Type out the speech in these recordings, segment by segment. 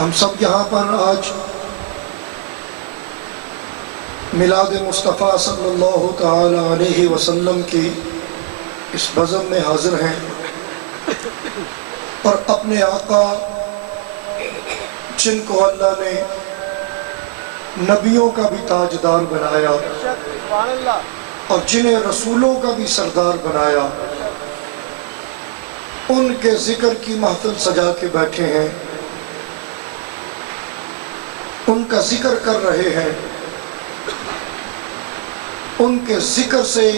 ہم سب یہاں پر آج میلاد مصطفیٰ صلی اللہ تعالی علیہ وسلم کی اس بزم میں حاضر ہیں اور اپنے آقا جن کو اللہ نے نبیوں کا بھی تاجدار بنایا اور جنہیں رسولوں کا بھی سردار بنایا، ان کے ذکر کی محفل سجا کے بیٹھے ہیں، ان کا ذکر کر رہے ہیں، ان کے ذکر سے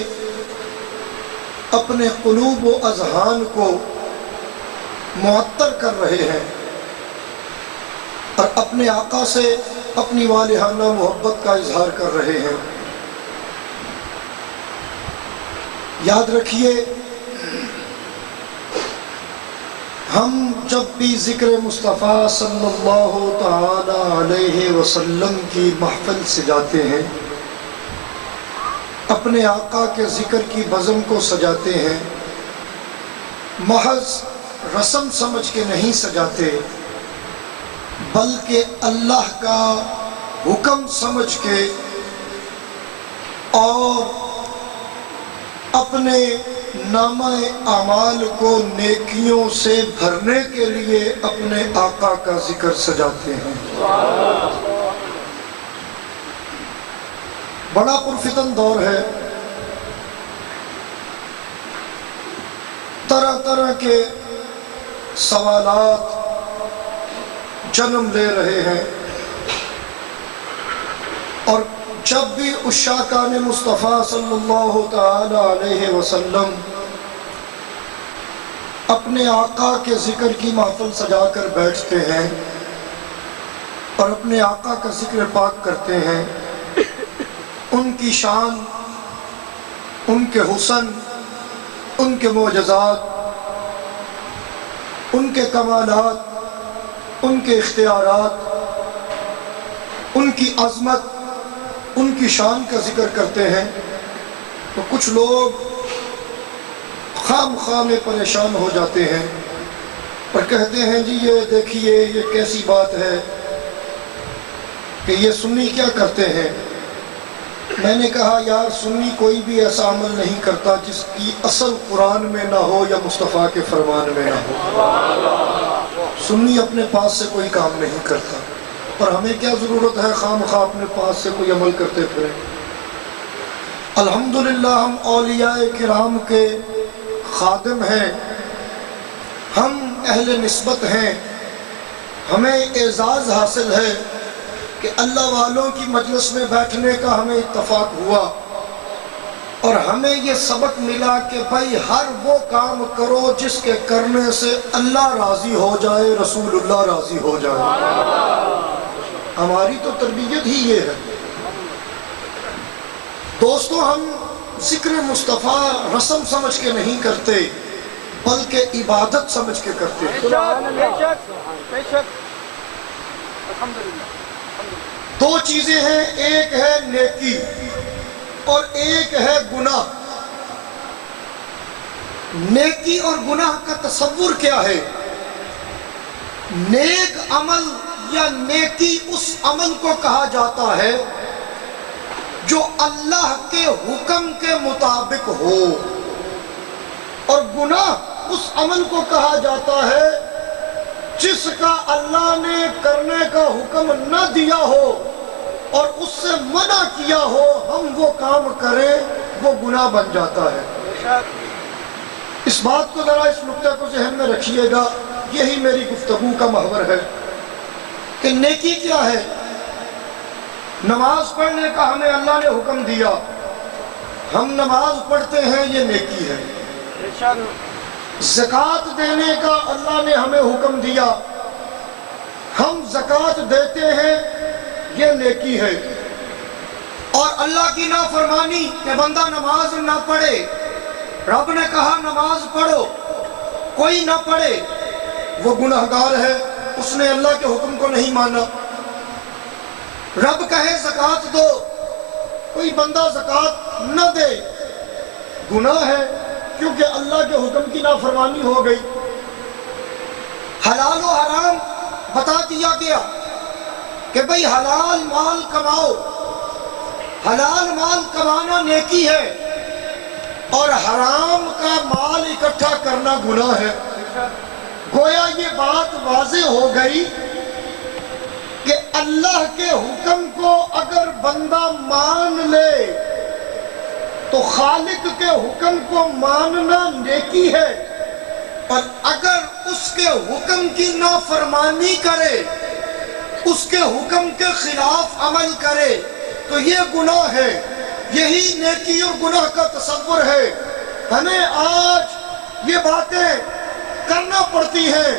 اپنے قلوب و اذہان کو معطر کر رہے ہیں اور اپنے آقا سے اپنی والہانہ محبت کا اظہار کر رہے ہیں۔ یاد رکھیے، ہم جب بھی ذکر مصطفیٰ صلی اللہ تعالی علیہ وسلم کی محفل سجاتے ہیں، اپنے آقا کے ذکر کی بزم کو سجاتے ہیں، محض رسم سمجھ کے نہیں سجاتے، بلکہ اللہ کا حکم سمجھ کے اور اپنے نامہ اعمال کو نیکیوں سے بھرنے کے لیے اپنے آقا کا ذکر سجاتے ہیں۔ بڑا پرفتن دور ہے، طرح طرح کے سوالات جنم لے رہے ہیں، اور جب بھی عشاقان مصطفیٰ صلی اللہ تعالی علیہ وسلم اپنے آقا کے ذکر کی محفل سجا کر بیٹھتے ہیں اور اپنے آقا کا ذکر پاک کرتے ہیں، ان کی شان، ان کے حسن، ان کے معجزات، ان کے کمالات، ان کے اختیارات، ان کی عظمت، ان کی شان کا ذکر کرتے ہیں، تو کچھ لوگ خام خواہ میں پریشان ہو جاتے ہیں اور کہتے ہیں جی یہ دیکھیے یہ کیسی بات ہے کہ یہ سنی کیا کرتے ہیں۔ میں نے کہا یار، سنی کوئی بھی ایسا عمل نہیں کرتا جس کی اصل قرآن میں نہ ہو یا مصطفیٰ کے فرمان میں نہ ہو۔ سنی اپنے پاس سے کوئی کام نہیں کرتا، اور ہمیں کیا ضرورت ہے خام خواہ اپنے پاس سے کوئی عمل کرتے پھریں۔ الحمدللہ ہم اولیاء کرام کے خادم ہیں، ہم اہل نسبت ہیں، ہمیں اعزاز حاصل ہے کہ اللہ والوں کی مجلس میں بیٹھنے کا ہمیں اتفاق ہوا، اور ہمیں یہ سبق ملا کہ بھائی ہر وہ کام کرو جس کے کرنے سے اللہ راضی ہو جائے، رسول اللہ راضی ہو جائے۔ ہماری تو تربیت ہی یہ ہے۔ دوستو، ہم ذکر مصطفیٰ رسم سمجھ کے نہیں کرتے بلکہ عبادت سمجھ کے کرتے ہیں۔ دو چیزیں ہیں، ایک ہے نیکی اور ایک ہے گناہ۔ نیکی اور گناہ کا تصور کیا ہے؟ نیک عمل یا نیکی اس عمل کو کہا جاتا ہے جو اللہ کے حکم کے مطابق ہو، اور گناہ اس عمل کو کہا جاتا ہے جس کا اللہ نے کرنے کا حکم نہ دیا ہو اور اس سے منع کیا ہو، ہم وہ کام کریں وہ گناہ بن جاتا ہے۔ اس بات کو ذرا اس نقطہ کو ذہن میں رکھیے گا، یہی میری گفتگو کا محور ہے کہ نیکی کیا ہے۔ نماز پڑھنے کا ہمیں اللہ نے حکم دیا، ہم نماز پڑھتے ہیں، یہ نیکی ہے۔ زکوٰۃ دینے کا اللہ نے ہمیں حکم دیا، ہم زکوٰۃ دیتے ہیں، یہ نیکی ہے۔ اور اللہ کی نافرمانی کہ بندہ نماز نہ پڑھے، رب نے کہا نماز پڑھو، کوئی نہ پڑھے، وہ گناہگار ہے، اس نے اللہ کے حکم کو نہیں مانا۔ رب کہے زکوٰۃ دو، کوئی بندہ زکوٰۃ نہ دے، گناہ ہے، کیونکہ اللہ کے حکم کی نافرمانی ہو گئی۔ حلال و حرام بتا دیا گیا کہ بھئی حلال مال کماؤ، حلال مال کمانا نیکی ہے اور حرام کا مال اکٹھا کرنا گناہ ہے۔ گویا یہ بات واضح ہو گئی کہ اللہ کے حکم کو اگر بندہ مان لے تو خالق کے حکم کو ماننا نیکی ہے، اور اگر اس کے حکم کی نافرمانی کرے، اس کے حکم کے خلاف عمل کرے تو یہ گناہ ہے۔ یہی نیکی اور گناہ کا تصور ہے۔ ہمیں آج یہ باتیں کرنا پڑتی ہیں۔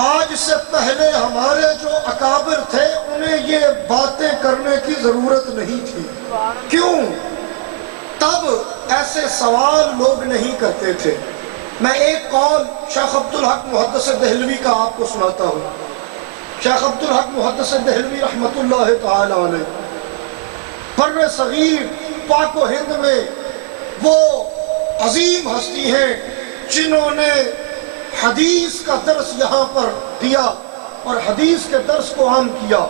آج سے پہلے ہمارے جو اکابر تھے انہیں یہ باتیں کرنے کی ضرورت نہیں تھی۔ کیوں؟ تب ایسے سوال لوگ نہیں کرتے تھے۔ میں ایک قول شیخ عبدالحق محدث دہلوی کا آپ کو سناتا ہوں۔ شیخ عبدالحق محدث دہلوی رحمۃ اللہ تعالی علیہ بر صغیر پاک و ہند میں وہ عظیم ہستی ہیں جنہوں نے حدیث کا درس یہاں پر دیا اور حدیث کے درس کو عام کیا۔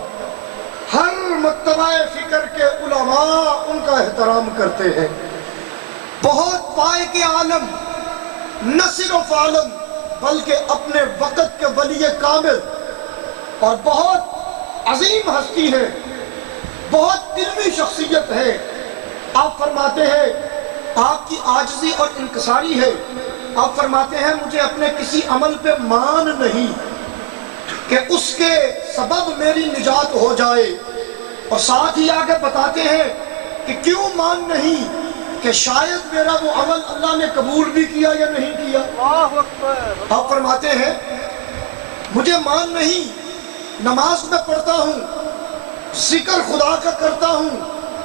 ہر مکتبہ فکر کے علماء ان کا احترام کرتے ہیں۔ بہت پائے کے عالم، نہ صرف عالم بلکہ اپنے وقت کے ولی کامل اور بہت عظیم ہستی ہے، بہت علمی شخصیت ہے۔ آپ فرماتے ہیں آپ کی عاجزی اور انکساری ہے۔ آپ فرماتے ہیں مجھے اپنے کسی عمل پہ مان نہیں کہ اس کے سبب میری نجات ہو جائے، اور ساتھ ہی آگے بتاتے ہیں کہ کیوں مان نہیں، کہ شاید میرا وہ عمل اللہ نے قبول بھی کیا یا نہیں کیا۔ آپ فرماتے ہیں مجھے مان نہیں، نماز میں پڑھتا ہوں، ذکر خدا کا کرتا ہوں،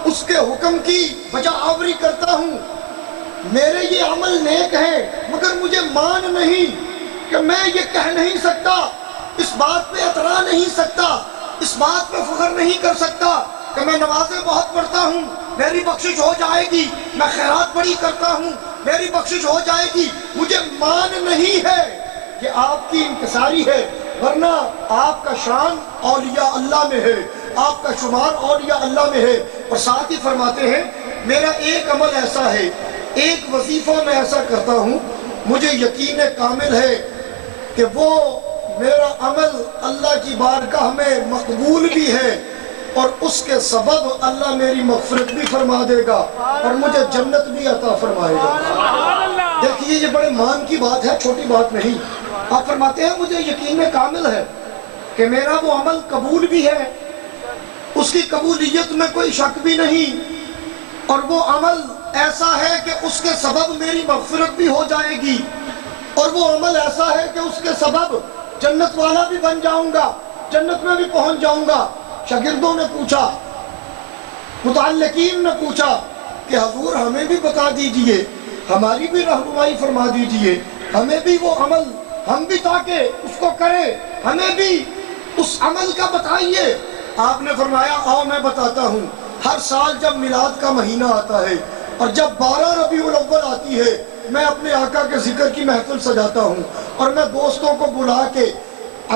اس کے حکم کی بجا آوری کرتا ہوں، میرے یہ عمل نیک ہے، مگر مجھے مان نہیں کہ میں یہ کہہ نہیں سکتا، اس بات پہ اترا نہیں سکتا، اس بات پہ فخر نہیں کر سکتا کہ میں نمازیں بہت پڑھتا ہوں، میری بخشش ہو جائے گی، میں خیرات بڑی کرتا ہوں، میری بخشش ہو جائے گی۔ مجھے مان نہیں ہے۔ یہ آپ کی انکساری ہے، ورنہ آپ کا شان اولیاء اللہ میں ہے، آپ کا شمار اولیاء اللہ میں ہے۔ اور ساتھ ہی فرماتے ہیں میرا ایک عمل ایسا ہے، ایک وظیفہ میں ایسا کرتا ہوں، مجھے یقین کامل ہے کہ وہ میرا عمل اللہ کی بارگاہ میں مقبول بھی ہے، اور اس کے سبب اللہ میری مغفرت بھی فرما دے گا اور مجھے جنت بھی عطا فرمائے گا۔ دیکھیے یہ بڑے مان کی بات ہے، چھوٹی بات نہیں۔ آپ فرماتے ہیں مجھے یقین کامل ہے کہ میرا وہ عمل قبول بھی ہے، اس کی قبولیت میں کوئی شک بھی نہیں، اور وہ عمل ایسا ہے کہ اس کے سبب میری مغفرت بھی ہو جائے گی، اور وہ عمل ایسا ہے کہ اس کے سبب جنت والا بھی بن جاؤں گا، جنت میں بھی پہنچ جاؤں گا۔ شاگردوں نے پوچھا، متعلقین نے پوچھا کہ حضور ہمیں بھی بتا دیجئے، ہماری بھی رہنمائی فرما دیجئے، ہمیں بھی وہ عمل، ہم بھی تاکہ اس کو کریں، ہمیں بھی اس عمل کا بتائیے۔ آپ نے فرمایا آؤ میں بتاتا ہوں۔ ہر سال جب میلاد کا مہینہ آتا ہے اور جب 12 ربیع الاول آتی ہے، میں اپنے آقا کے ذکر کی محفل سجاتا ہوں، اور میں دوستوں کو بلا کے،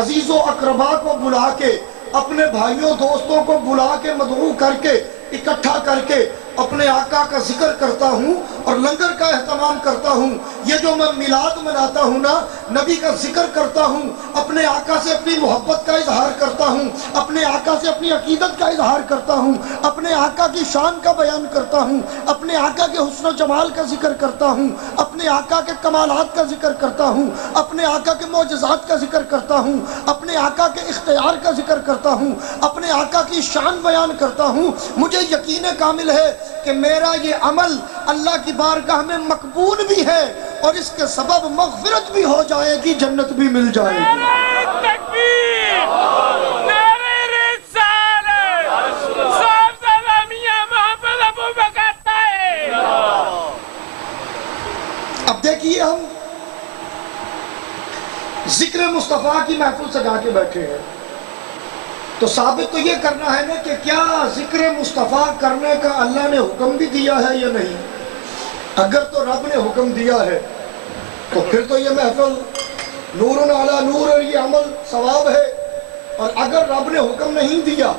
عزیز و اقربا کو بلا کے، اپنے بھائیوں دوستوں کو بلا کے، مدعو کر کے، اکٹھا کر کے اپنے آقا کا ذکر کرتا ہوں اور لنگر کا اہتمام کرتا ہوں۔ یہ جو میں میلاد مناتا ہوں نا، نبی کا ذکر کرتا ہوں، اپنے آقا سے اپنی محبت کا اظہار کرتا ہوں، اپنے آقا سے اپنی عقیدت کا اظہار کرتا ہوں، اپنے آقا کی شان کا بیان کرتا ہوں، اپنے آقا کے حسن و جمال کا ذکر کرتا ہوں، اپنے آقا کے کمالات کا ذکر کرتا ہوں، اپنے آقا کے معجزات کا ذکر کرتا ہوں، اپنے آقا کے اختیار کا ذکر کرتا ہوں، اپنے آقا کی شان بیان کرتا ہوں۔ مجھے یقین کامل ہے کہ میرا یہ عمل اللہ کی بارگاہ میں مقبول بھی ہے، اور اس کے سبب مغفرت بھی ہو جائے گی، جنت بھی مل جائے گی۔ نعرہ تکبیر، نعرہ رسالت، صاحبزادہ میاں محمد ابوبکر طاہر۔ اب دیکھیے ہم ذکر مصطفیٰ کی محفل سجا کے بیٹھے ہیں، تو ثابت تو یہ کرنا ہے نا کہ کیا ذکر مصطفیٰ کرنے کا اللہ نے حکم بھی دیا ہے یا نہیں۔ اگر تو رب نے حکم دیا ہے تو پھر تو یہ محفل نور علی نور، اور یہ عمل ثواب ہے، اور اگر رب نے حکم نہیں دیا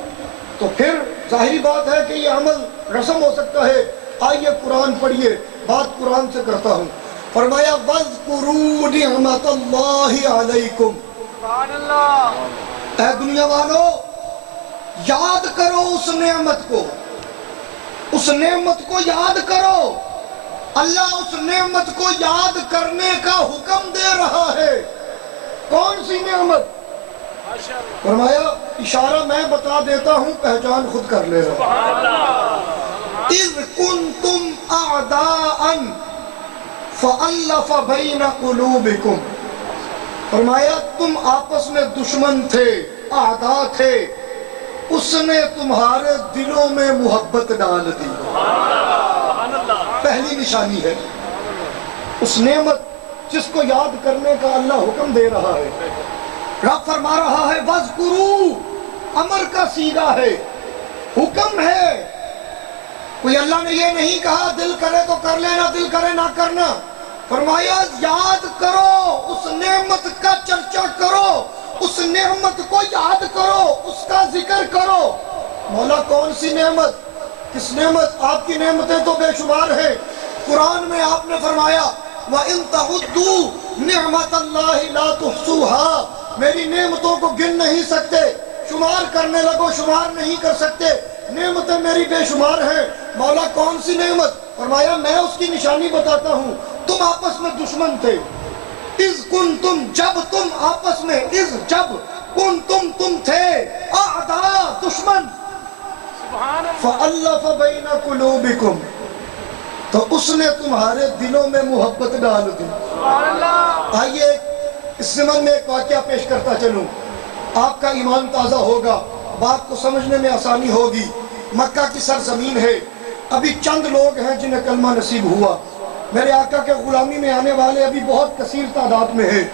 تو پھر ظاہری بات ہے کہ یہ عمل رسم ہو سکتا ہے. آئیے قرآن پڑھیے، بات قرآن سے کرتا ہوں. فرمایا وَاذْكُرُوا نِعْمَةَ اللَّهِ عَلَيْكُمْ. اے دنیا والو، یاد کرو اس نعمت کو، اس نعمت کو یاد کرو. اللہ اس نعمت کو یاد کرنے کا حکم دے رہا ہے. کون سی نعمت؟ فرمایا اشارہ میں بتا دیتا ہوں، پہچان خود کر لے رہا. اِذْ كُنْتُمْ أَعْدَاءً فَأَلَّفَ بَيْنَ قُلُوبِكُمْ. فرمایا تم آپس میں دشمن تھے، اعداء تھے، اس نے تمہارے دلوں میں محبت ڈال دی. پہلی نشانی ہے اس نعمت جس کو یاد کرنے کا اللہ حکم دے رہا ہے. رب فرما رہا ہے وَاذْكُرُوا، امر کا صیغہ ہے، حکم ہے. کوئی اللہ نے یہ نہیں کہا دل کرے تو کر لینا، دل کرے نہ کرنا. فرمایا یاد کرو، اس نعمت کا چرچا کرو، اس نعمت کو یاد کرو، اس کا ذکر کرو. مولا کون سی نعمت؟ کس نعمت؟ آپ کی نعمتیں تو بے شمار ہیں. قرآن میں آپ نے فرمایا وَإِن تَعُدُّوا نِعْمَةَ اللَّهِ لَا تُحْصُوهَا. میری نعمتوں کو گن نہیں سکتے، شمار کرنے لگو شمار نہیں کر سکتے. نعمتیں میری بے شمار ہیں. مولا کون سی نعمت؟ فرمایا میں اس کی نشانی بتاتا ہوں. تم آپس میں دشمن تھے. اِذْ كُنْتُمْ، جب تم آپس میں، اِذْ جب، كُنْتُمْ تم تھے، اعداء دشمن، فَأَلَّفَ بَيْنَ قُلُوبِكُمْ، تو اس نے تمہارے دلوں میں محبت ڈال دی. آئیے اس زمن میں ایک واقعہ پیش کرتا چلوں، آپ کا ایمان تازہ ہوگا، بات کو سمجھنے میں آسانی ہوگی. مکہ کی سرزمین ہے، ابھی چند لوگ ہیں جنہیں کلمہ نصیب ہوا. میرے آقا کے غلامی میں آنے والے ابھی بہت کثیر تعداد میں ہیں.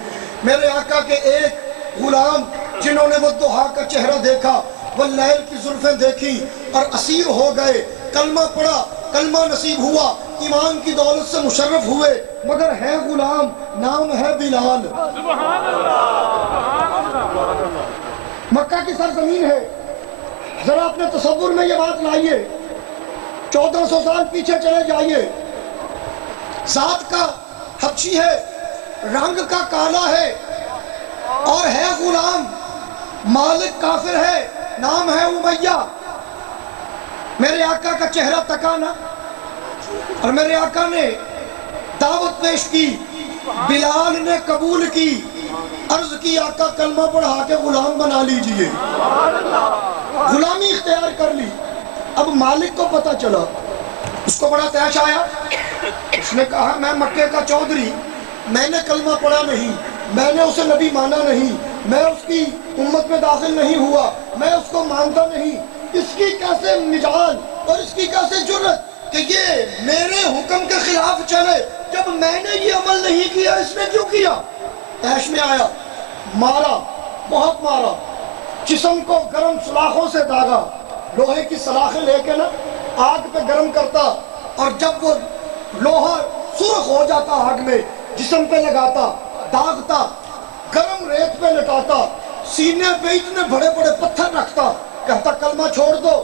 میرے آقا کے ایک غلام جنہوں نے وہ ضحیٰ کا چہرہ دیکھا، وہ لیل کی زلفیں دیکھی اور اسیر ہو گئے. کلمہ پڑھا، کلمہ نصیب ہوا، ایمان کی دولت سے مشرف ہوئے، مگر ہے غلام، نام ہے بلال. مکہ کی سرزمین ہے. ذرا اپنے تصور میں یہ بات لائیے، 1400 سال پیچھے چلے جائیے. ذات کا حبشی ہے، رنگ کا کالا ہے اور ہے غلام. مالک کافر ہے، نام ہے امیہ. میرے آقا کا چہرہ تکانا اور میرے آقا نے دعوت پیش کی. بلال نے قبول کی، عرض کی آقا کلمہ پڑھا کے غلام بنا لیجئے. غلامی اختیار کر لی. اب مالک کو پتہ چلا، اس کو بڑا تیش آیا. اس نے کہا میں مکے کا چودھری، میں نے کلمہ پڑھا نہیں، میں نے اسے نبی مانا نہیں، میں اس کی امت میں داخل نہیں ہوا، میں اس کو مانتا نہیں. اس کی کیسے مجال اور اس کی کیسے جرت کہ یہ میرے حکم کے خلاف چلے، جب میں نے یہ عمل نہیں کیا اس نے کیوں کیا؟ تیش میں آیا، مارا، بہت مارا، جسم کو گرم سلاخوں سے داغا. لوہے کی سلاخیں لے کے نا آگ پہ گرم کرتا، اور جب وہ لوہا سرخ ہو جاتا آگ میں، جسم پہ لگاتا، داغتا، گرم ریت پہ لٹاتا، سینے پہ اتنے بڑے بڑے پتھر رکھتا، کہتا کلمہ چھوڑ دو.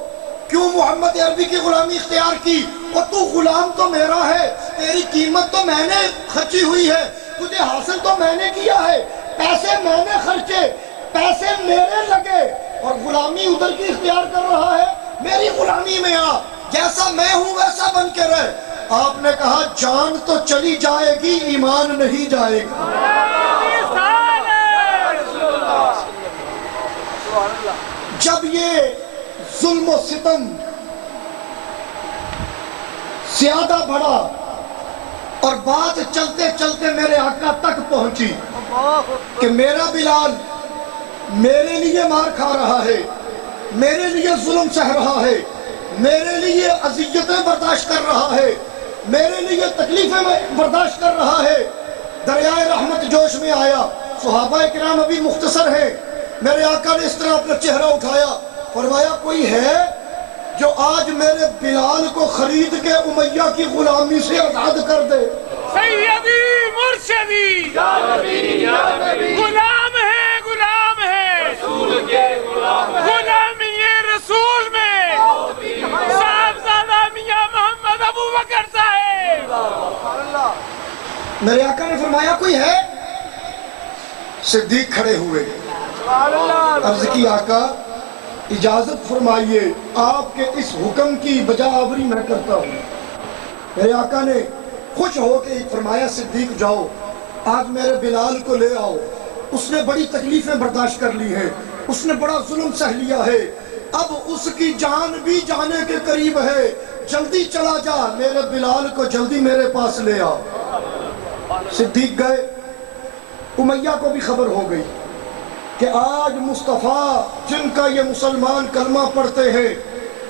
کیوں محمد عربی کی غلامی اختیار کی؟ اور تو غلام تو میرا ہے، تیری قیمت تو میں نے خرچی ہوئی ہے، تجھے حاصل تو میں نے کیا ہے، پیسے میں نے خرچے، پیسے میرے لگے، اور غلامی ادھر کی اختیار کر رہا ہے. میری غلامی میں آ، جیسا میں ہوں ویسا بن کے رہ. آپ نے کہا جان تو چلی جائے گی، ایمان نہیں جائے گا. جب یہ ظلم و ستم زیادہ بڑھا اور بات چلتے چلتے میرے آقا تک پہنچی کہ میرا بلال میرے لیے مار کھا رہا ہے، میرے لیے ظلم سہ رہا ہے، میرے لیے اذیتیں برداشت کر رہا ہے، میرے لیے تکلیفیں برداشت کر رہا ہے. دریائے رحمت جوش میں آیا. صحابہ کرام ابھی مختصر ہیں. میرے آقا نے اس طرح اپنا چہرہ اٹھایا، فرمایا کوئی ہے جو آج میرے بلال کو خرید کے امیہ کی غلامی سے آزاد کر دے؟ سیدی مرشدی غلام ہے رسول کے میرے آقا نے فرمایا کوئی ہے؟ صدیق کھڑے ہوئے، عرض کی آقا اجازت فرمائیے آپ کے اس حکم کی بجا آوری میں کرتا ہوں۔ میرے آقا نے خوش ہو کے فرمایا صدیق جاؤ آج میرے بلال کو لے آؤ، اس نے بڑی تکلیفیں برداشت کر لی ہیں، اس نے بڑا ظلم سہ لیا ہے، اب اس کی جان بھی جانے کے قریب ہے، جلدی چلا جا میرے بلال کو جلدی میرے پاس لے آ۔ صدیق گئے، امیہ کو بھی خبر ہو گئی کہ آج مصطفیٰ جن کا یہ مسلمان کلمہ پڑھتے ہیں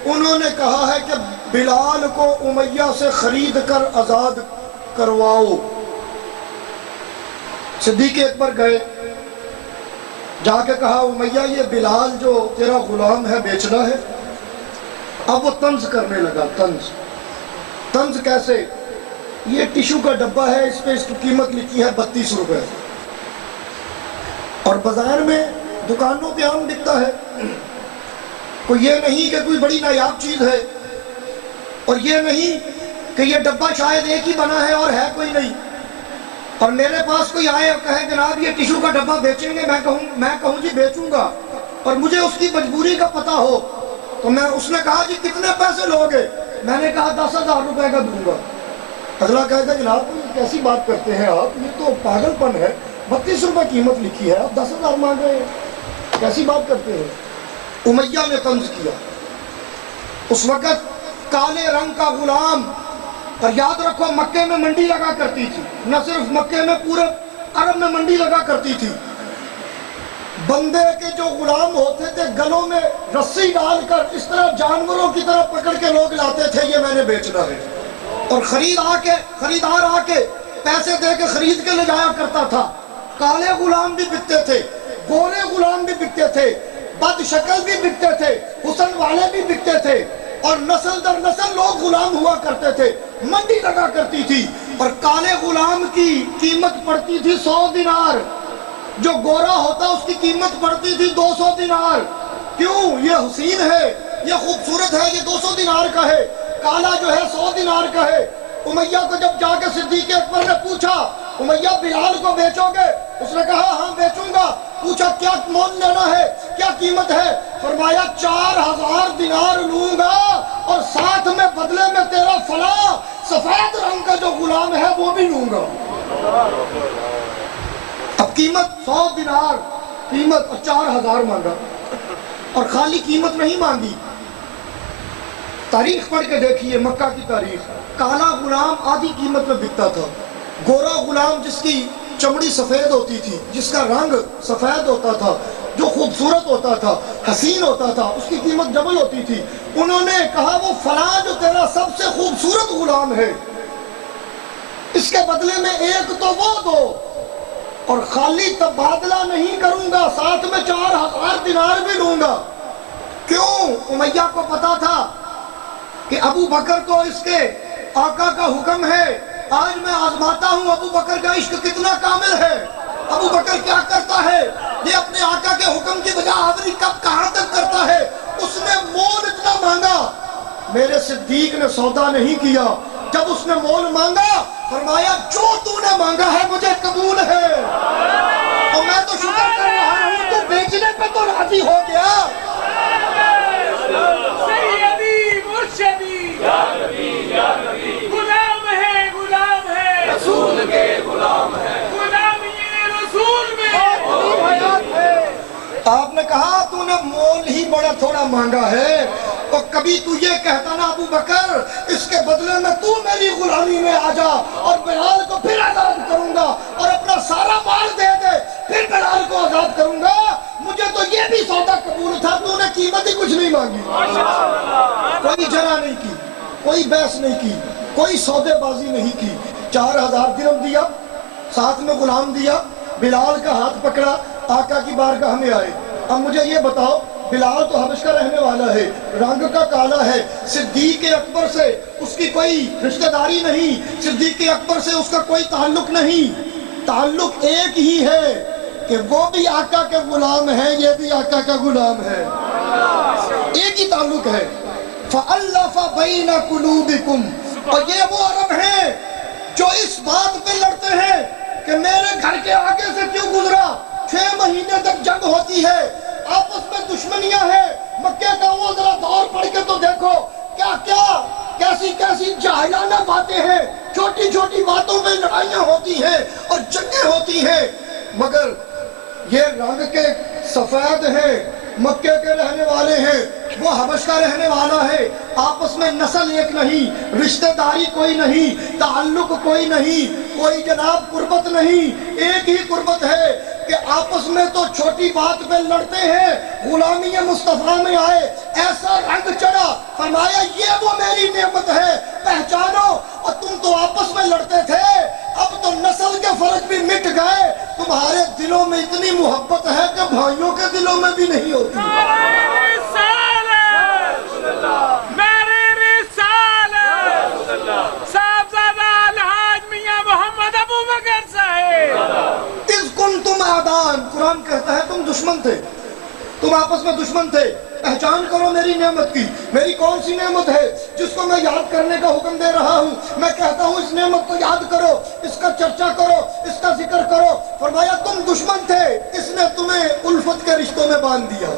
انہوں نے کہا ہے کہ بلال کو امیہ سے خرید کر آزاد کرواؤ۔ صدیق اکبر گئے، جا کے کہا امیہ یہ بلال جو تیرا غلام ہے بیچنا ہے۔ اب وہ طنز کرنے لگا، طنز کیسے؟ یہ ٹیشو کا ڈبہ ہے، اس پہ اس کی قیمت لکھی ہے 32 روپے، اور بازار میں دکانوں پہ عام بکتا ہے، کوئی یہ نہیں کہ کوئی بڑی نایاب چیز ہے، اور یہ نہیں کہ یہ ڈبہ شاید ایک ہی بنا ہے اور ہے کوئی نہیں، اور میرے پاس کوئی آئے اور کہے جناب یہ ٹیشو کا ڈبہ بیچیں گے، میں کہوں جی بیچوں گا، اور مجھے اس کی مجبوری کا پتہ ہو تو اس نے کہا جی کتنے پیسے لوگے؟ میں نے کہا 10,000 روپے کا دوں گا۔ اگلا کہے گا جناب کیسی بات کرتے ہیں آپ، یہ تو پاگل پن ہے، 32 روپے قیمت لکھی ہے، آپ 10,000 مانگ رہے ہیں، کیسی بات کرتے ہیں؟ امیہ نے طنز کیا۔ اس وقت کالے رنگ کا غلام، اور یاد رکھو مکے میں منڈی لگا کرتی تھی، نہ صرف مکے میں پورے عرب میں منڈی لگا کرتی تھی، بندے کے جو غلام ہوتے تھے گلوں میں رسی ڈال کر اس طرح جانوروں کی طرح پکڑ کے لوگ لاتے تھے یہ میں نے بیچنا ہے، اور خریدار آ کے پیسے دے کے خرید کے لے جایا کرتا تھا۔ کالے غلام بھی بکتے تھے، گورے غلام بھی بکتے تھے، بد شکل بھی بکتے تھے، حسن والے بھی بکتے تھے، اور نسل در نسل لوگ غلام ہوا کرتے تھے، منڈی لگا کرتی تھی، اور کالے غلام کی قیمت پڑتی تھی 100 دینار، جو گورا ہوتا اس کی قیمت پڑتی تھی 200 دینار۔ کیوں؟ یہ حسین ہے، یہ خوبصورت ہے، یہ 200 دینار کا ہے، کالا جو ہے 100 دینار کا ہے۔ امیہ کو جب جا کے صدیق اکبر نے پوچھا امیہ بلال کو بیچو گے؟ اس نے کہا ہاں بیچوں گا۔ پوچھا کیا مول لینا ہے، کیا قیمت ہے؟ فرمایا 4,000 دینار لوں گا، اور ساتھ میں بدلے میں تیرا فلاں سفید رنگ کا جو غلام ہے وہ بھی لوں گا۔ اب قیمت 100 دینار قیمت، اور 4,000 مانگا، اور خالی قیمت نہیں مانگی۔ تاریخ پڑھ کے دیکھیے، مکہ کی تاریخ، کالا غلام آدھی قیمت میں بکتا تھا، گورا غلام جس کی چمڑی سفید ہوتی تھی، جس کا رنگ سفید ہوتا تھا، جو خوبصورت ہوتا تھا، حسین ہوتا تھا، اس کی قیمت ڈبل ہوتی تھی۔ انہوں نے کہا وہ فلاں جو تیرا سب سے خوبصورت غلام ہے اس کے بدلے میں ایک تو وہ دو، اور خالی تبادلہ نہیں کروں گا، ساتھ میں 4,000 دینار بھی لوں گا۔ کیوں؟ امیہ کو پتا تھا کہ ابو بکر کو اس کے آقا کا حکم ہے، آج میں آزماتا ہوں ابو بکر کا عشق کتنا کامل ہے، ابو بکر کیا کرتا ہے، یہ اپنے آقا کے حکم کی بجا آوری کب کہاں تک کرتا ہے۔ اس نے مول اتنا مانگا، میرے صدیق نے سودا نہیں کیا، جب اس نے مول مانگا فرمایا جو تو نے مانگا ہے مجھے قبول ہے، اور میں تو شکر کر رہا ہوں تو بیچنے پہ تو راضی ہو گیا۔ سیدی مرشدی غلام ہے رسول کے غلام ہے، غلامی رسول میں۔ آپ نے کہا تو نے مول ہی بڑا تھوڑا مانگا ہے، اور کبھی تو یہ کہتا نا ابو بکر اس کے بدلے میں تو میری غلامی میں آ جا، اور بلال کو پھر آزاد کروں گا، اور اپنا سارا مال دے دے پھر بلال کو آزاد کروں گا، مجھے تو یہ بھی سودا قبول تھا، تو نے قیمت ہی کچھ نہیں مانگی، کوئی جرا نہیں کی، کوئی بحث نہیں کی، کوئی سودے بازی نہیں کی۔ 4,000 درہم دیا، ساتھ میں غلام دیا، بلال کا ہاتھ پکڑا، آقا کی بارگاہ میں آئے۔ اب مجھے یہ بتاؤ بلال تو حبش کا رہنے والا ہے، رنگ کا کالا ہے، صدیق اکبر سے اس کی کوئی رشتہ داری نہیں، صدیق اکبر سے اس کا کوئی تعلق نہیں، تعلق ایک ہی ہے کہ وہ بھی آقا کے غلام ہے، یہ بھی آقا کا غلام ہے، ایک ہی تعلق ہے۔ فَأَلَّفَ بَيْنَ قُلُوبِكُمْ، اور یہ وہ عرب ہیں جو اس بات پہ لڑتے ہیں کہ میرے گھر کے آگے سے کیوں گزرا، 6 مہینے تک جنگ ہوتی ہے، آپس میں دشمنیاں ہیں، مکے کا وہ ذرا دور پڑھ کے تو دیکھو کیا کیا کیسی کیسی جاہلانہ باتیں ہیں، چھوٹی چھوٹی باتوں میں لڑائیاں ہوتی ہیں اور جنگیں ہوتی ہیں، مگر یہ رنگ کے سفید ہیں، مکے کے رہنے والے ہیں، وہ حبش کا رہنے والا ہے، آپس میں نسل ایک نہیں، رشتہ داری کوئی نہیں، تعلق کوئی نہیں، کوئی جناب قربت نہیں، ایک ہی قربت ہے کہ آپس میں تو چھوٹی بات پہ لڑتے ہیں، غلامی مصطفیٰ میں آئے ایسا رنگ چڑھا، فرمایا یہ وہ میری نعمت ہے پہچانو، اور تم تو آپس میں لڑتے تھے، اب تو نسل کے فرق بھی مٹ گئے، تمہارے دلوں میں اتنی محبت ہے کہ بھائیوں کے دلوں میں بھی نہیں ہوتی۔ میری رسالت صاحبزادہ الحاج میاں محمد ابو بکر صاحب۔ اذ کنتم اعداء، قرآن کہتا ہے تم دشمن تھے، تم آپس میں دشمن تھے، پہچان کرو میری نعمت کی، میری کون سی نعمت ہے جس کو میں یاد کرنے کا حکم دے رہا ہوں، میں کہتا ہوں اس نعمت کو یاد کرو، اس کا چرچا کرو، اس کا ذکر کرو، فرمایا تم دشمن تھے، اس نے تمہیں الفت کے رشتوں میں باندھ دیا۔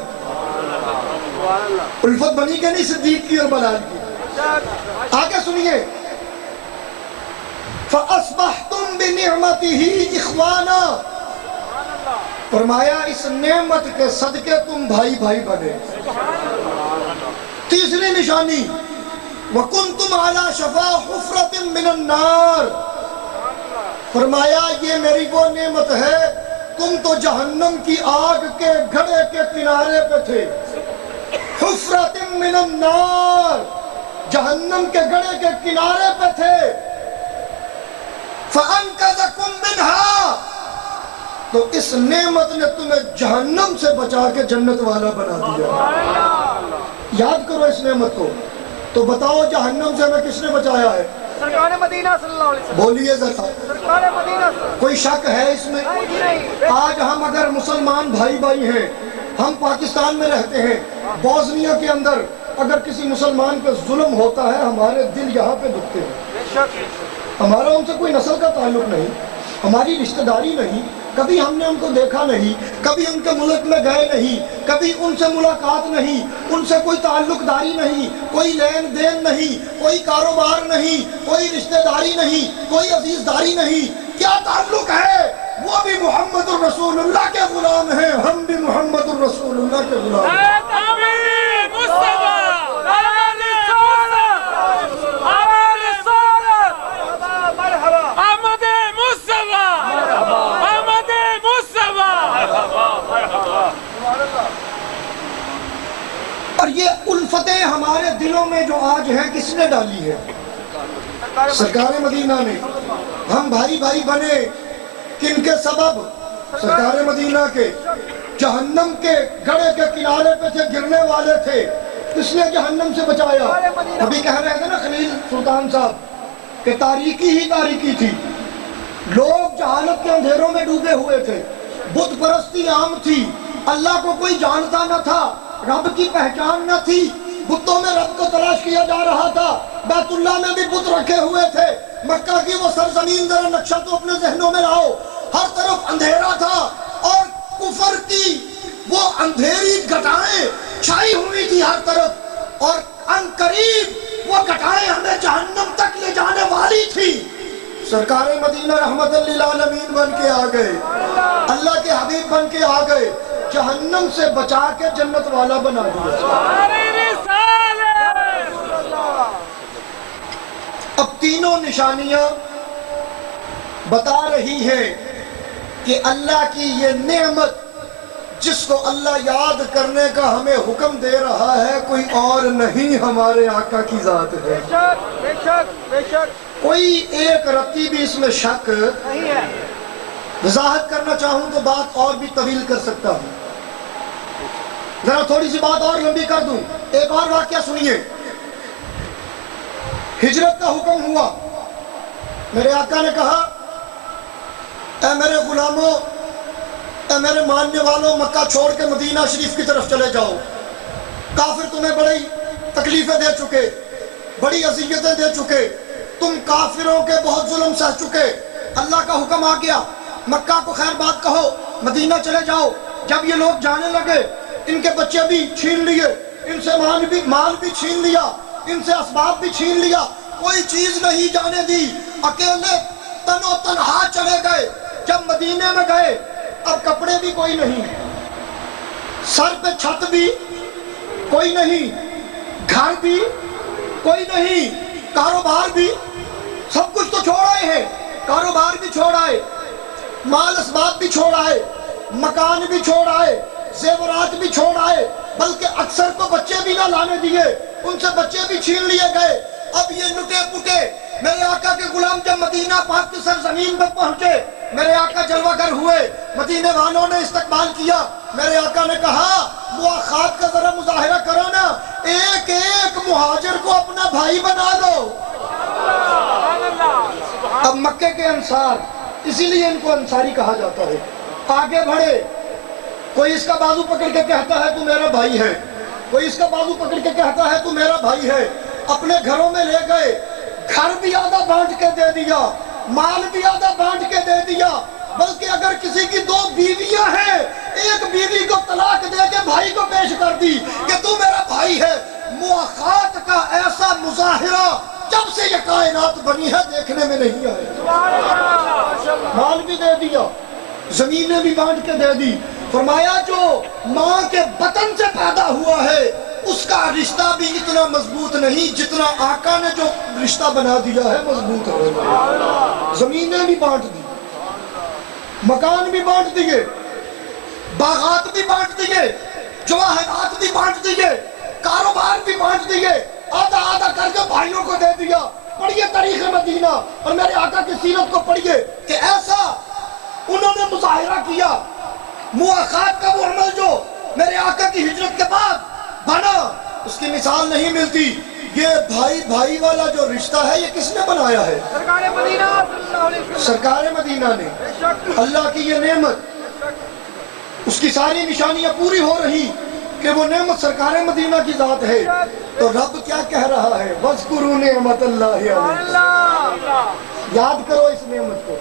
الفت بنی کہ نہیں صدیق کی اور بلال کی؟ آگے سنیے، فَأَصْبَحْتُمْ بِنِعْمَتِهِ إِخْوَانًا، فرمایا اس نعمت کے صدقے تم بھائی بھائی بنے۔ تیسری نشانی، وَكُنْتُمْ عَلَى شَفَا حُفْرَةٍ مِّنَ النَّارِ، فرمایا یہ میری وہ نعمت ہے، تم تو جہنم کی آگ کے گھڑے کے کنارے پہ تھے، حُفْرَةٍ مِّنَ النَّارِ، جہنم کے گھڑے کے کنارے پہ تھے، فَأَنْقَذَكُمْ مِنْهَا، تو اس نعمت نے تمہیں جہنم سے بچا کے جنت والا بنا دیا۔ یاد کرو اس نعمت کو، تو بتاؤ جہنم سے ہمیں کس نے بچایا ہے؟ سرکار مدینہ صلی اللہ علیہ وسلم۔ بولیے ذرا، سرکار مدینہ کوئی شک ہے اس میں؟ آج ہم اگر مسلمان بھائی بھائی ہیں، ہم پاکستان میں رہتے ہیں، بوسنیا کے اندر اگر کسی مسلمان پہ ظلم ہوتا ہے ہمارے دل یہاں پہ دکھتے ہیں، ہمارا ان سے کوئی نسل کا تعلق نہیں، ہماری رشتہ داری نہیں، کبھی ہم نے ان کو دیکھا نہیں، کبھی ان کے ملک میں گئے نہیں، کبھی ان سے ملاقات نہیں، ان سے کوئی تعلق داری نہیں، کوئی لین دین نہیں، کوئی کاروبار نہیں، کوئی رشتہ داری نہیں، کوئی عزیز داری نہیں، کیا تعلق ہے؟ وہ بھی محمد الرسول اللہ کے غلام ہیں، ہم بھی محمد الرسول اللہ کے غلام ہیں۔ اور یہ الفتیں ہمارے دلوں میں جو آج ہیں کس نے ڈالی ہے؟ سرکار مدینہ نے۔ ہم بھائی بھائی بنے کن کے سبب؟ سرکار مدینہ کے۔ جہنم کے گڑھے کے کنارے پہ تھے، گرنے والے تھے، کس نے جہنم سے بچایا؟ ابھی کہہ رہے تھے نا خلیل سلطان صاحب کہ تاریکی ہی تاریکی تھی، لوگ جہالت کے اندھیروں میں ڈوبے ہوئے تھے، بت پرستی عام تھی، اللہ کو کوئی جانتا نہ تھا، رب کی پہچان نہ تھی، بتوں میں رب کو تلاش کیا جا رہا تھا، بیت اللہ میں بھی بت رکھے ہوئے تھے، مکہ کی وہ سرزمین ذرا نقشہ تو اپنے ذہنوں میں لاؤ، ہر طرف اندھیرا تھا اور کفر کی وہ اندھیری گٹائیں چھائی ہوئی تھی ہر طرف، اور ان قریب وہ گٹائیں ہمیں جہنم تک لے جانے والی تھی۔ سرکار مدینہ رحمت للعالمین بن کے آ گئے، اللہ کے حبیب بن کے آ گئے، جہنم سے بچا کے جنت والا بنا دیا۔ اب تینوں نشانیاں بتا رہی ہے کہ اللہ کی یہ نعمت جس کو اللہ یاد کرنے کا ہمیں حکم دے رہا ہے کوئی اور نہیں، ہمارے آقا کی ذات ہے۔ بے شک بے شک کوئی ایک رتی بھی اس میں شک نہیں ہے۔ وضاحت کرنا چاہوں تو بات اور بھی طویل کر سکتا ہوں، ذرا تھوڑی سی بات اور لمبی کر دوں۔ ایک اور واقعہ سنیے، ہجرت کا حکم ہوا، میرے آقا نے کہا اے میرے غلاموں، اے میرے ماننے والوں، مکہ چھوڑ کے مدینہ شریف کی طرف چلے جاؤ، کافر تمہیں بڑی تکلیفیں دے چکے، بڑی اذیتیں دے چکے، تم کافروں کے بہت ظلم سہ چکے، اللہ کا حکم آ گیا مکہ کو خیر بات کہو، مدینہ چلے جاؤ۔ جب یہ لوگ جانے لگے ان کے بچے بھی چھین لیے، ان سے مال بھی چھین لیا، ان سے اسباب بھی چھین لیا، کوئی چیز نہیں جانے دی، اکیلے تن و تنہا چلے گئے۔ جب مدینے میں گئے اب کپڑے بھی کوئی نہیں، سر پہ چھت بھی کوئی نہیں، گھر بھی کوئی نہیں، کاروبار بھی سب کچھ تو چھوڑ آئے ہیں، کاروبار بھی چھوڑ آئے، مال اسباب بھی چھوڑ آئے، مکان بھی چھوڑ آئے، زیورات بھی چھوڑ آئے، بلکہ اکثر تو بچے بھی نہ لانے دیے، ان سے بچے بھی چھین لیے گئے۔ اب یہ لٹے پٹے میرے آقا کے غلام جب مدینہ پاک کی سرزمین پر پہنچے، میرے آقا جلوہ گر ہوئے، مدینے والوں نے استقبال کیا۔ میرے آقا نے کہا مواخات کا ذرا مظاہرہ کرو نا، ایک ایک مہاجر کو اپنا بھائی بنا دو۔ اب مکے کے انصار، اسی لیے ان کو انصاری کہا جاتا ہے، آگے بڑھے، کوئی اس کا بازو پکڑ کے کہتا ہے تو میرا بھائی ہے، کوئی اس کا بازو پکڑ کے کہتا ہے تو میرا بھائی ہے۔ اپنے گھروں میں لے گئے، گھر بھی آدھا بانٹ کے دے دیا، مال بھی آدھا بانٹ کے دے دیا، بلکہ اگر کسی کی 2 بیویاں ہیں ایک بیوی کو طلاق دے کے بھائی کو پیش کر دی کہ تو میرا بھائی ہے۔ مواخات کا ایسا مظاہرہ جب سے یہ کائنات بنی ہے دیکھنے میں نہیں آیا۔ مال بھی دے دیا، زمینیں بھی بانٹ کے دے دی، فرمایا جو ماں کے بطن سے پیدا ہوا ہے اس کا رشتہ بھی اتنا مضبوط نہیں جتنا آقا نے جو رشتہ بنا دیا ہے مضبوط ہے۔ زمینیں بھی بانٹ دی، مکان بھی بانٹ دیے، باغات بھی بانٹ دیے، جواہرات بھی بانٹ دیے، کاروبار بھی بانٹ دیے، آدھا آدھا کر کے بھائیوں کو دے دیا۔ پڑھیے تاریخ مدینہ اور میرے آقا کی سیرت کو پڑھیے کہ ایسا انہوں نے مظاہرہ کیا۔ مواخات کا وہ عمل جو میرے آقا کی ہجرت کے بعد بنا، اس کی مثال نہیں ملتی۔ یہ بھائی بھائی والا جو رشتہ ہے یہ کس نے بنایا ہے؟ سرکار مدینہ صلی اللہ علیہ وسلم، سرکار مدینہ نے۔ اللہ کی یہ نعمت، اس کی ساری نشانیاں پوری ہو رہی کہ وہ نعمت سرکار مدینہ کی ذات ہے۔ تو رب کیا کہہ رہا ہے؟ وَاذْكُرُوا نِعْمَةَ اللَّهِ عَلَيْكُمْ، یاد کرو اس نعمت کو،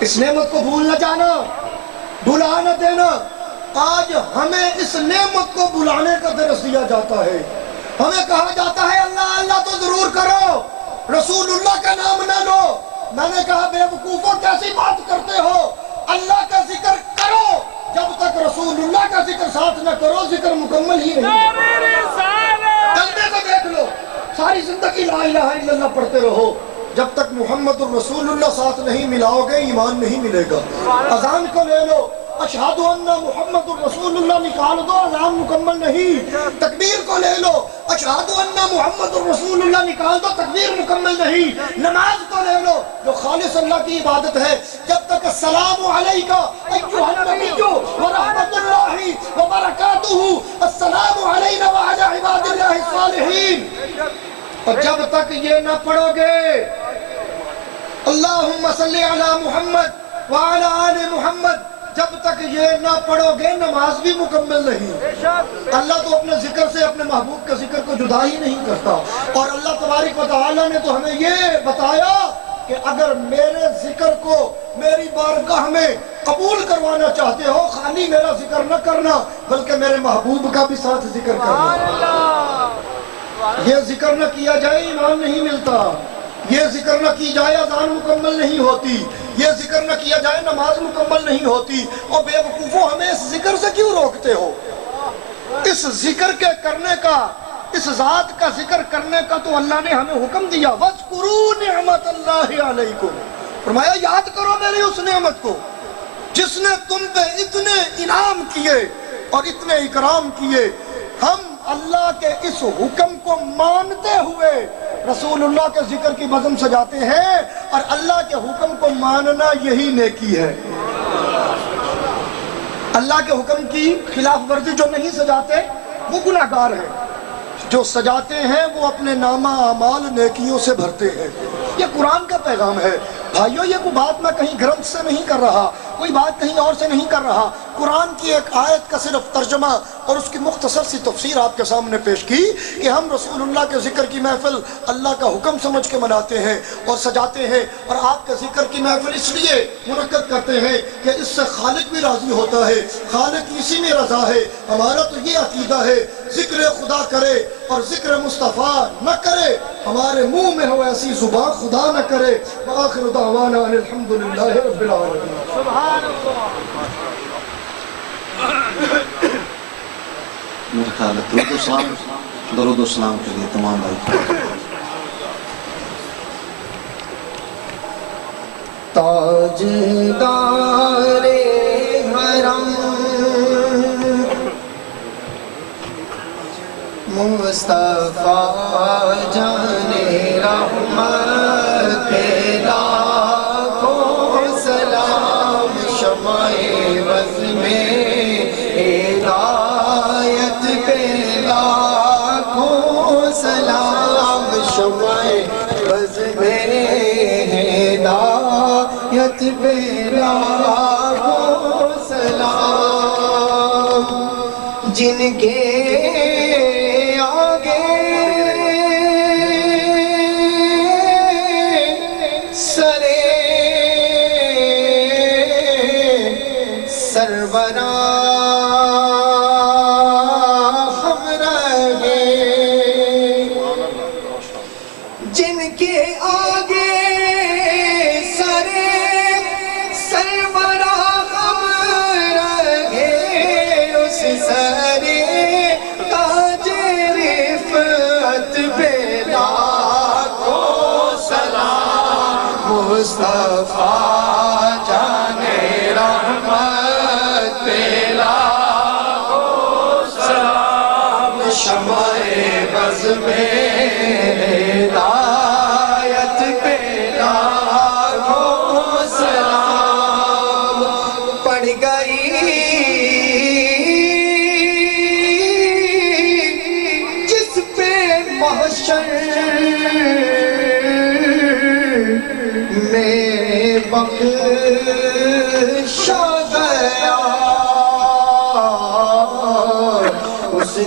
اس نعمت کو بھول نہ جانا، بھلا نہ دینا۔ آج ہمیں اس نعمت کو بلانے کا درس دیا جاتا ہے، ہمیں کہا جاتا ہے اللہ اللہ تو ضرور کرو، رسول اللہ کا نام نہ لو۔ میں نے کہا بے وقوفوں کیسی بات کرتے ہو، اللہ کا ذکر کرو، جب تک رسول اللہ کا ذکر ساتھ نہ کرو ذکر مکمل ہی نہیں۔ کلمے کو دیکھ لو، ساری زندگی لا الہ الا اللہ پڑھتے رہو، جب تک محمد الرسول اللہ ساتھ نہیں ملاؤ گے ایمان نہیں ملے گا۔ اذان کو لے لو، اشہد ان محمد الرسول اللہ نکال دو، اذان مکمل نہیں۔ تکبیر کو لے لو، اشہد ان محمد الرسول اللہ نکال دو، تکبیر مکمل نہیں۔ نماز کو لے لو جو خالص اللہ کی عبادت ہے، جب تک السلام علیکہ ایھا النبی ورحمۃ اللہ وبرکاتہ، السلام علینا وعلی عباد اللہ الصالحین، اور جب تک یہ نہ پڑھو گے اللہم صلی علی محمد وعلی آل محمد، جب تک یہ نہ پڑھو گے نماز بھی مکمل نہیں۔ اللہ تو اپنے ذکر سے اپنے محبوب کے ذکر کو جدا ہی نہیں کرتا، اور اللہ تبارک و تعالی نے تو ہمیں یہ بتایا کہ اگر میرے ذکر کو میری بارگاہ میں قبول کروانا چاہتے ہو، خالی میرا ذکر نہ کرنا بلکہ میرے محبوب کا بھی ساتھ ذکر کرنا۔ یہ ذکر نہ کیا جائے ایمان نہیں ملتا، یہ ذکر نہ کی جائے اذان مکمل نہیں ہوتی، یہ ذکر نہ کیا جائے نماز مکمل نہیں ہوتی۔ اور بے وقوفوں ہمیں اس ذکر سے کیوں روکتے ہو؟ اس ذکر کے کرنے کا، اس ذات کا ذکر کرنے کا تو اللہ نے ہمیں حکم دیا، وَاذْكُرُوا نِعْمَةَ اللَّهِ عَلَيْكُمْ، فرمایا یاد کرو میری اس نعمت کو جس نے تم پہ اتنے انعام کیے اور اتنے اکرام کیے۔ ہم اللہ کے اس حکم کو مانتے ہوئے رسول اللہ کے ذکر کی بزم سجاتے ہیں، اور اللہ کے حکم کو ماننا یہی نیکی ہے۔ اللہ کے حکم کی خلاف ورزی جو نہیں سجاتے وہ گناہگار ہیں، جو سجاتے ہیں وہ اپنے نامہ اعمال نیکیوں سے بھرتے ہیں۔ یہ قرآن کا پیغام ہے بھائیو، یہ کوئی بات میں کہیں گرنتھ سے نہیں کر رہا، کوئی بات کہیں اور سے نہیں کر رہا۔ قرآن کی ایک آیت کا صرف ترجمہ اور اس کی مختصر سی تفسیر آپ کے سامنے پیش کی کہ ہم رسول اللہ کے ذکر کی محفل اللہ کا حکم سمجھ کے مناتے ہیں اور سجاتے ہیں، اور آپ کے ذکر کی محفل اس لیے منعقد کرتے ہیں کہ اس سے خالق بھی راضی ہوتا ہے، خالق اسی میں رضا ہے۔ ہمارا تو یہ عقیدہ ہے ذکر خدا کرے اور ذکر مصطفیٰ نہ کرے، ہمارے منہ میں ہو ایسی زبان خدا نہ کرے۔ وآخر دعوانا ان الحمدللہ رب العالمین۔ سبحان اللہ۔ میرے خیال ہے درود و سلام کے لیے تمام بھائی۔ تاجدار حرم مصطفیٰ جان رحمت پہ لاکھوں سلام، شمع بز میں ہدایت پہ لاکھوں سلام، شمع بز میں ہدایت پہ لاکھوں سلام، جن کے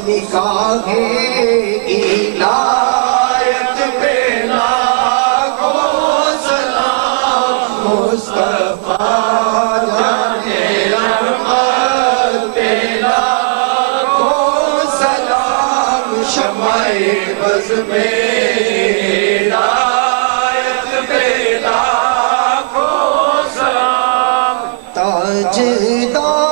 نکاح عنایت پہ لاکھوں سلام، مصطفیٰ جان رحمت پہ لاکھوں سلام، شمع بز میں ہدایت پہ لاکھوں سلام، تاجدار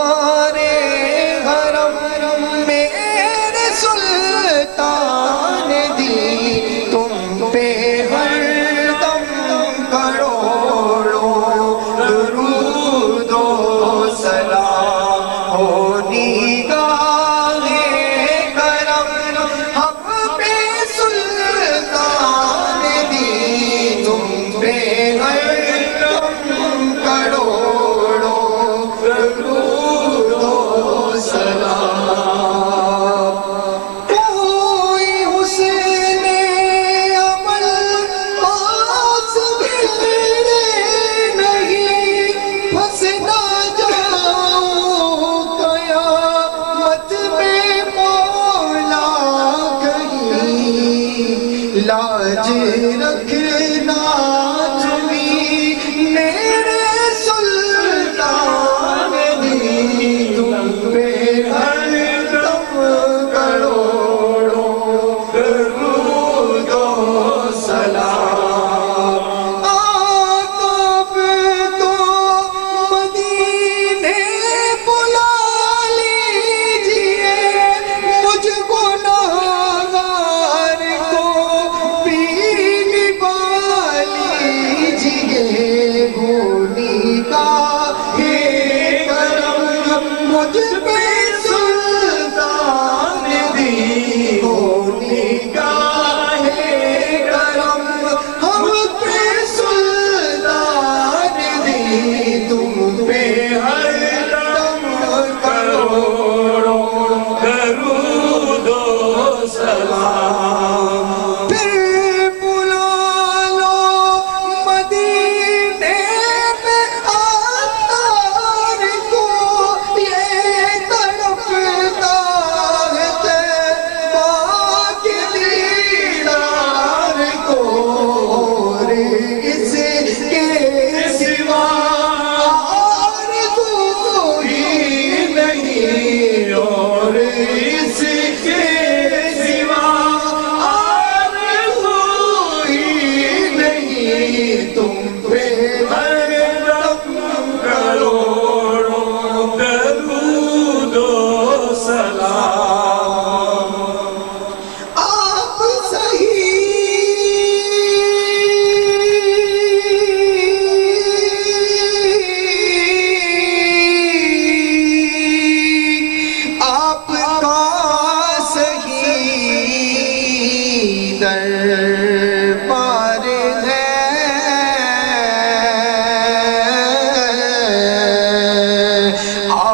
لاج رکھنا تمہیں میرے سلطان دی، تم پہ ہر دم کروڑوں درود و سلام، آقا تو مدینے بلا لیجئے مجھ گناہگار کو،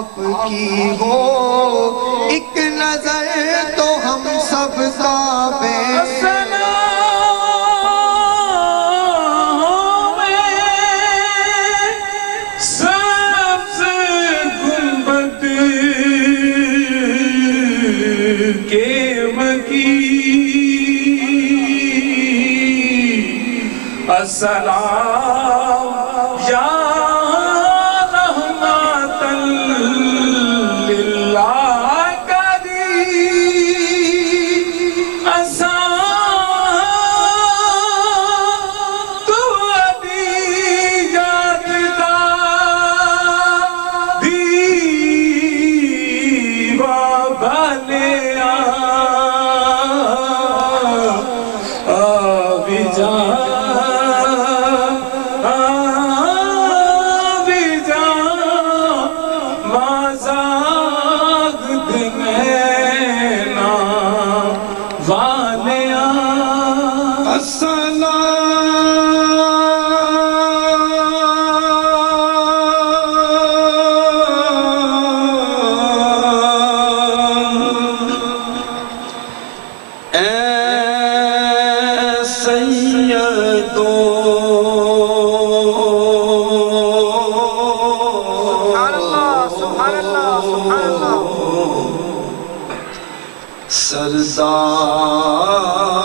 آپ کی ہو ایک نظر تو ہم سب کعبے السلام یا رحمت للہ قدی تو ابھی یاد دی بابا لیا بھی جان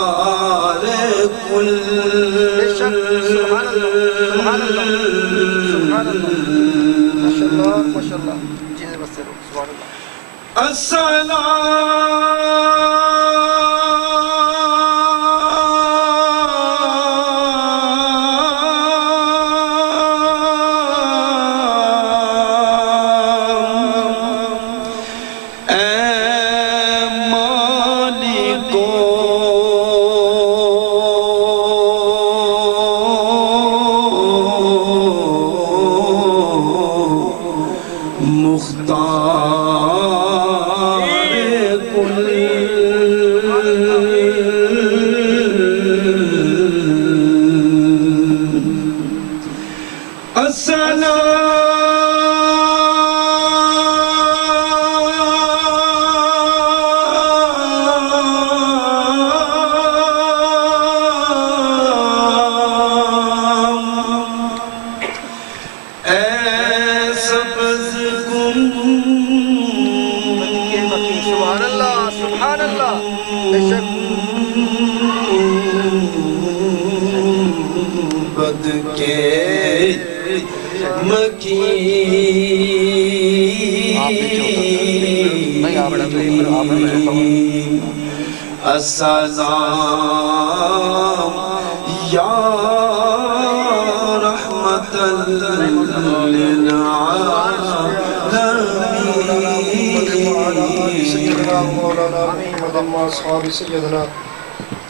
سردار کل السلام یا رحمت للعالمین سیدنا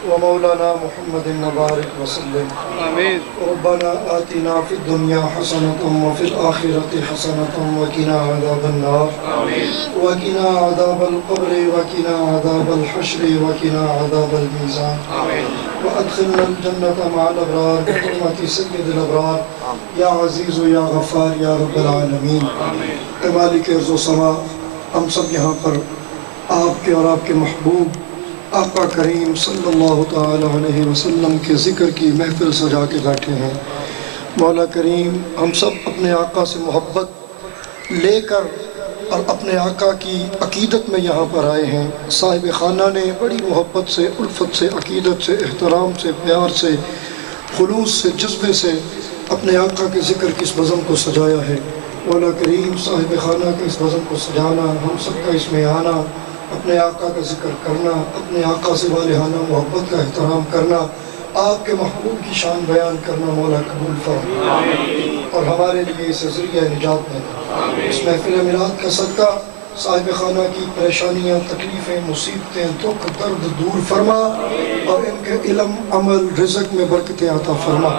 ومولانا محمد مبارک وسلم آمین ربنا آتنا فی الدنیا حسنة وفی الآخرة حسنة وقنا عذاب النار وقنا عذاب القبر وقنا عذاب الحشر وقنا عذاب الميزان وأدخلنا الجنة مع الأبرار بحرمة سيد الأبرار یا عزیز و یا غفار یا رب العالمین. اے مالک ارض و سما، ہم سب یہاں پر آپ کے اور آپ کے محبوب آقا کریم صلی اللہ تعالی علیہ وسلم کے ذکر کی محفل سجا کے بیٹھے ہیں. مولا کریم، ہم سب اپنے آقا سے محبت لے کر اور اپنے آقا کی عقیدت میں یہاں پر آئے ہیں. صاحب خانہ نے بڑی محبت سے، الفت سے، عقیدت سے، احترام سے، پیار سے، خلوص سے، جذبے سے اپنے آقا کے ذکر کی اس بزم کو سجایا ہے. مولا کریم، صاحب خانہ کے اس بزم کو سجانا، ہم سب کا اس میں آنا، اپنے آقا کا ذکر کرنا، اپنے آقا سے والہانہ محبت کا احترام کرنا، آپ کے محبوب کی شان بیان کرنا، مولا قبول فرما اور ہمارے لیے اسے ذریعہ نجات بنا. اس محفل میلاد کا صدقہ صاحب خانہ کی پریشانیاں، تکلیفیں، مصیبتیں، دکھ، درد دور فرما اور ان کے علم، عمل، رزق میں برکتیں عطا فرما.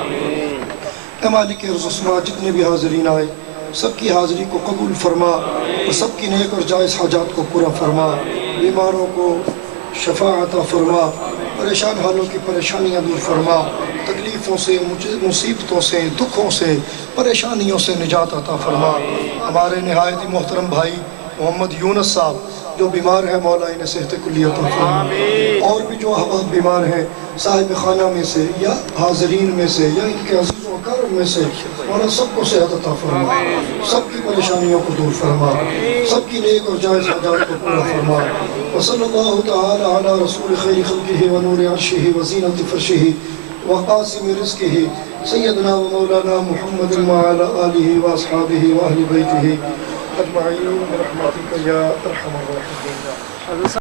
اے مالک ارض و سما، جتنے بھی حاضرین آئے سب کی حاضری کو قبول فرما اور سب کی نیک اور جائز حاجات کو پورا فرما. بیماروں کو شفا عطا فرما، پریشان حالوں کی پریشانیاں دور فرما، تکلیفوں سے مصیبتوں سے دکھوں سے پریشانیوں سے نجات عطا فرما ہمارے نہایت ہی محترم بھائی محمد یونس صاحب جو بیمار ہیں مولا انہیں صحت کلی عطا فرما اور بھی جو احباب بیمار ہیں صاحب خانہ میں سے یا حاضرین میں سے یا ان کے عزیز و اقارب میں سے مولا سب کو صحت عطا فرما سب کی پریشانیوں کو دور فرما سب کی نیک اور جائز حاجات کو پورا فرما وصلی اللہ تعالی علی رسول خیر خلقہ ونور عرشہ وزینت فرشہ وقاسم رزقہ سیدنا و مولانا محمد وعلی آلہ واصحابہ واہل بیتہ اجمعین برحمتک یا ارحم الراحمین.